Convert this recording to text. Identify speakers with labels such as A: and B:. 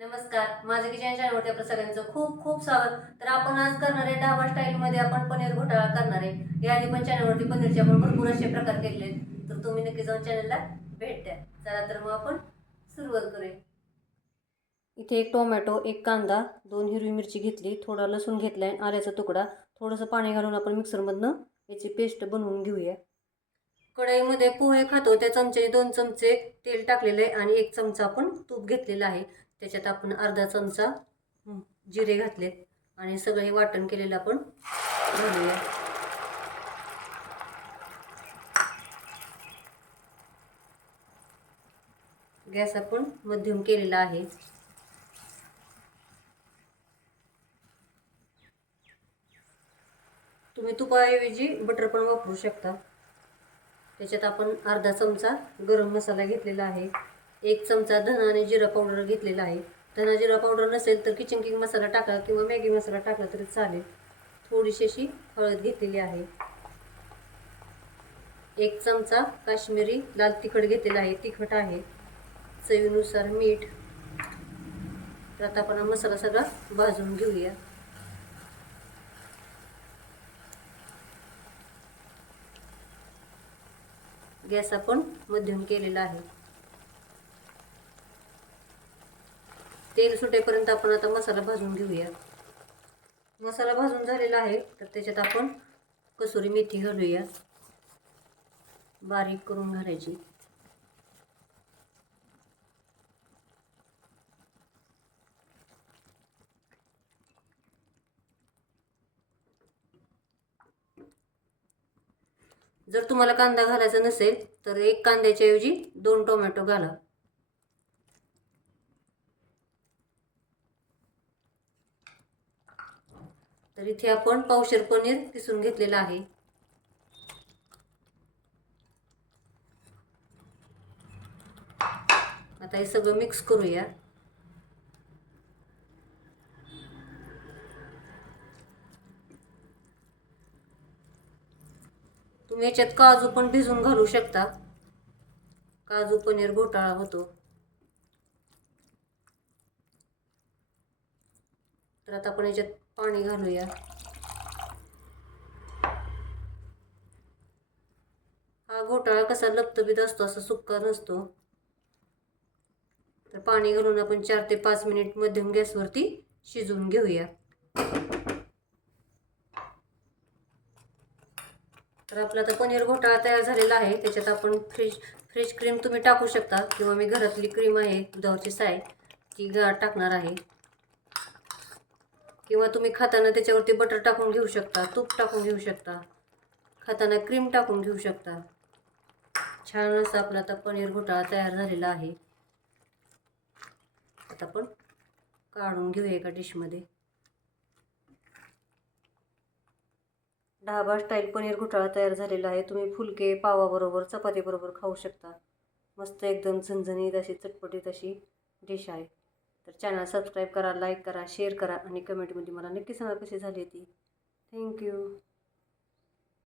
A: नमस्कार माझं किचन चॅनलवरती आपलं सगळ्यांचं खूप खूप स्वागत. तर आपण आज करणार आहे डाबा स्टाईलमध्ये आपण पनीर घोटाळा करणार आहे. याआधी पण चॅनलवरती पनीरचे आपण भरपूर असे प्रकार केलेले आहेत. तर तुम्ही नक्की जाऊन चॅनलला भेट द्या. चला तर मग आपण सुरुवात करूया. इथे एक टोमॅटो एक कांदा दोन हिरवी मिरची घेतली थोडा लसूण घेतला आहे आल्याचा तुकडा. थोडंसं पाणी घालून आपण मिक्सरमधनं याची पेस्ट बनवून घेऊया. कढईमध्ये पोहे खातो त्या चमचे दोन चमचे तेल टाकलेले आहे आणि एक चमचा आपण तूप घेतलेला आहे. त्याच्यात आपण अर्धा चमचा हं, जिरे घातलेत आणि सगळे वाटण केलेलं आपण घालूया. गॅस आपण मध्यम केलेला आहे. तुम्ही तुपाऐवजी बटर पण वापरू शकता. त्याच्यात आपण अर्धा चमचा गरम मसाला घेतलेला आहे. एक चमचा धना आणि जिरा पावडर घेतलेला आहे. धना जिरा पावडर नसेल तर किचन किंग मसाला टाका किंवा मॅगी मसाला टाकला तरी चालेल. थोडीशी अशी हळद घेतलेली आहे. एक चमचा काश्मीरी लाल तिखट घेतलेला आहे. तिखट आहे. चवीनुसार मीठ. तर आता आपण हा मसाला सगळा भाजून घेऊया. गॅस आपण मध्यम केलेला आहे. तेल सुटेपर्यंत आपण आता मसाला भाजून घेऊया. मसाला भाजून झालेला आहे तर त्याच्यात आपण कसुरी मेथी घालूया. बारीक करून घालायची. जर तुम्हाला कांदा घालायचा नसेल तर एक कांद्याच्या ऐवजी दोन टोमॅटो घाला. तर इथे आपण पावशेर पनीर किसून घेतलेलं आहे. आता हे सगळं मिक्स करूया. तुम्ही याच्यात काजू पण भिजून घालू शकता. काजू पनीर घोटाळा होतो. तर आता आपण याच्यात पाणी घालूया. हा घोटाळा कसा लपतबीत असतो असा सुक्का नसतो. तर पाणी घालून आपण चार ते पाच मिनिट मध्यम गॅसवरती शिजवून घेऊया. तर आपला आता पनीर घोटाळा तयार झालेला आहे. त्याच्यात आपण फ्रीज फ्रेश क्रीम तुम्ही टाकू शकता. किंवा मी घरातली क्रीम आहे दुधावरची साय ती गा टाकणार आहे. किंवा तुम्ही खाताना त्याच्यावरती बटर टाकून घेऊ शकता तूप टाकून घेऊ शकता खाताना क्रीम टाकून घेऊ शकता. छान असं आपला आता पनीर घोटाळा तयार झालेला आहे. आता आपण काढून घेऊया एका डिशमध्ये ढाबा स्टाईल पनीर घोटाळा तयार झालेला आहे. तुम्ही फुलके पावाबरोबर चपातीबरोबर खाऊ शकता. मस्त एकदम झणझणीत अशी चटपटीत अशी डिश आहे. तर चॅनल सबस्क्राईब करा लाईक करा शेअर करा आणि कमेंटमध्ये मला नक्की सांगा कशी झाली ती. थँक्यू